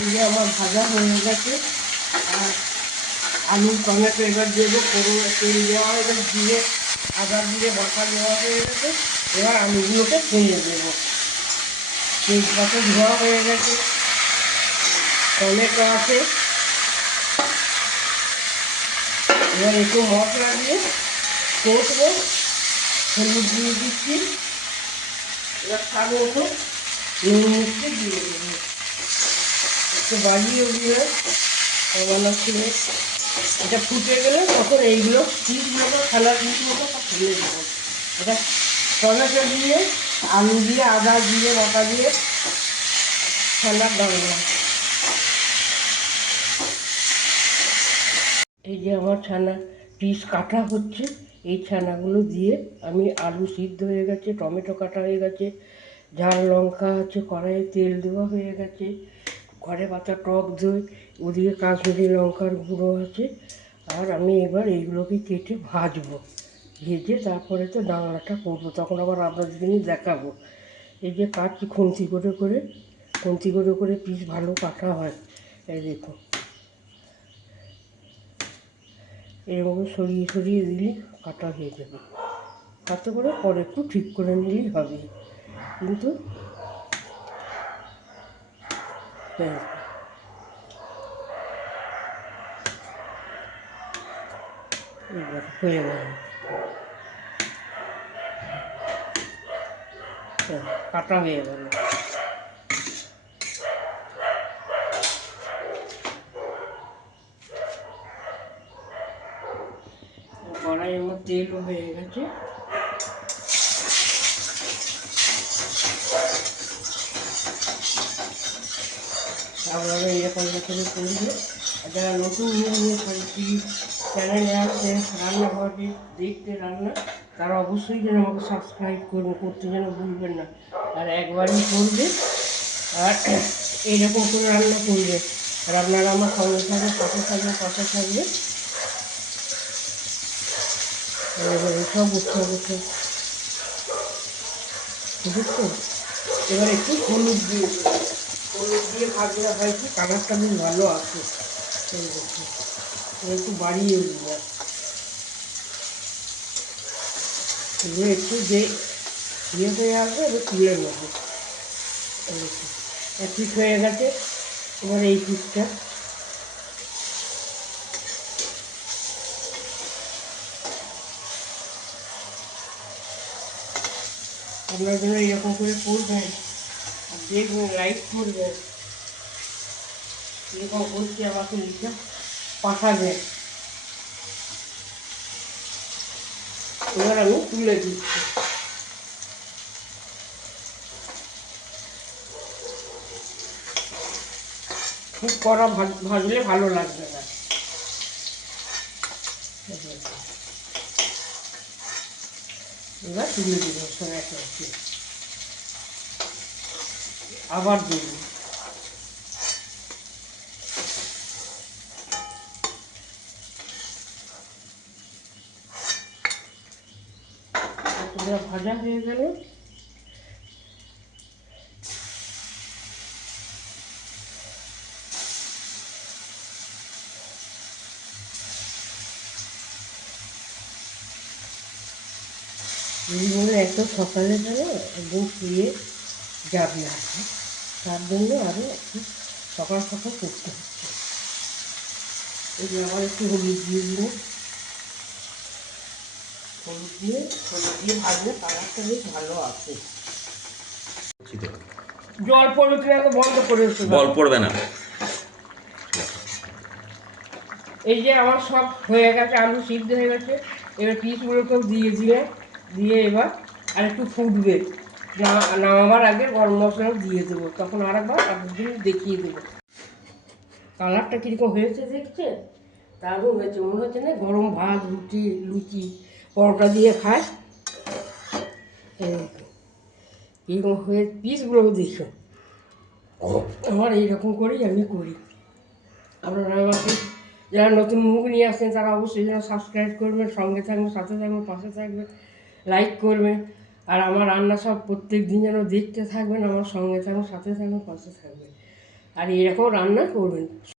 এই যে আমার ভাজা হয়ে গেছে। আর আলু টমেটো এবার দেবো, তেল দেওয়া হয়ে গেছে, দিয়ে আদা দিয়ে বাটা দেওয়া হয়ে গেছে। এবার আলুগুলোকে ভেজে দেবো। তেজপাতা ধোয়া হয়ে গেছে, টমেটো আছে। এবার একটু মশলা দিয়ে কষবো, হলুদ দিয়ে দিচ্ছি। এবার স্বাদ মতো নুন মিষ্টি দিয়ে দেবো, একটু বাড়িয়ে দিয়ে বানাচ্ছি। এটা ফুটে গেলে তখন এইগুলো পিসগুলো, খেলার পিসগুলো সব ফেলে দেবো। এটা টমেটো দিয়ে আলু দিয়ে আদা দিয়ে বাটা দিয়ে খেলার বাংলা। এই যে আমার ছানা পিস কাটা হচ্ছে, এই ছানাগুলো দিয়ে আমি আলু সিদ্ধ হয়ে গেছে, টমেটো কাটা হয়ে গেছে, ঝাল লঙ্কা আছে, কড়াইয়ে তেল দেওয়া হয়ে গেছে, ঘরে বাটা টক দই, ওদিকে কাশ্মীরি লঙ্কার গুঁড়ো আছে। আর আমি এবার এইগুলোকে কেটে ভাজবো, ভেজে তারপরে তো ডাংলাটা করবো, তখন আবার আপনাদের জন্য দেখাবো। এই যে কাটছি খুন্তি করে পিস ভালো কাটা হয়। এই দেখুন, এরকম সরিয়ে দিলে কাটা হয়ে যাবে। হাতে করে পরে একটু ঠিক করে নিলেই হবে। কিন্তু হ্যাঁ, এইবার হয়ে গেল, কাটা হয়ে গেল। কড়াই আমার তেলও হয়ে গেছে। আপনারা এরকম করে করবে। যারা নতুন নিয়ে চ্যানেলে আসছে রান্নাঘরে দেখতে রান্না, তারা অবশ্যই যেন আমাকে সাবস্ক্রাইব করতে যেন ভুলবেন না। আর একবারই করবে, আর এইরকম করে রান্না করবে। আর আপনারা আমার সঙ্গে সঙ্গে পাশে থাকবে। সব উৎসব বুঝছো। এবার একটু হলুদ দিয়ে ভাজলে হয় কি, কালারটা বেশ ভালো আসে। একটু বাড়িয়ে দিই, এগুলো একটু যে হয়ে আসবে এবার তুলে নেবো। এক পিস হয়ে গেছে, এবার এই পিসটা আপনার জন্য এরকম করে করবেন, আর দেখবেন, লাইক করবেন। এরকম করছি আমাকে লিখে পাঠাবেন। এবার আমি তুলে দিচ্ছি। খুব কড়া ভাজলে ভালো লাগবে না। এবার তুলে দেবো, আবার দেবো। ভাজা হয়ে গেল। এত সকালে গেলে একদম শুয়ে যাবে আছে, তার জন্য আরও একটু সকাল করতে হচ্ছে। এই যে আবার একটু হলুদ দিয়ে দিব, হলুদ দিয়ে ভাজলে কালারটা বেশ ভালো আসে। জল পড়বে, তুমি আগে বন্ধ করে, জল পড়বে না। এই যে আমার সব হয়ে গেছে, আলু সিদ্ধ হয়ে গেছে। এবার পিসগুলোকেও দিয়ে এবার আর একটু ফুটবে, নামাবার আগে গরম মশলাও দিয়ে দেবো, তখন আর একবার আপনাদের দেখিয়ে দেবো। কালারটা কীরকম হয়েছে দেখছে, দারুণ হয়েছে। মনে হচ্ছে না গরম ভাত, লুচি পরোটা দিয়ে খায়। এরকম হয়ে পিসগুলো দেখো, আমার এইরকম করেই আমি করি। আপনারা আমাকে যারা নতুন মুখ নিয়ে আসছেন তারা অবশ্যই যেন সাবস্ক্রাইব করবেন, সঙ্গে থাকবেন, সাথে থাকবেন, পাশে থাকবেন, লাইক করবেন। আর আমার রান্না সব প্রত্যেক দিন যেন দেখতে থাকবেন, আমার সঙ্গে থাকবেন, সাথে থাকবেন, পাশে থাকবেন। আর এরকম রান্না করবেন।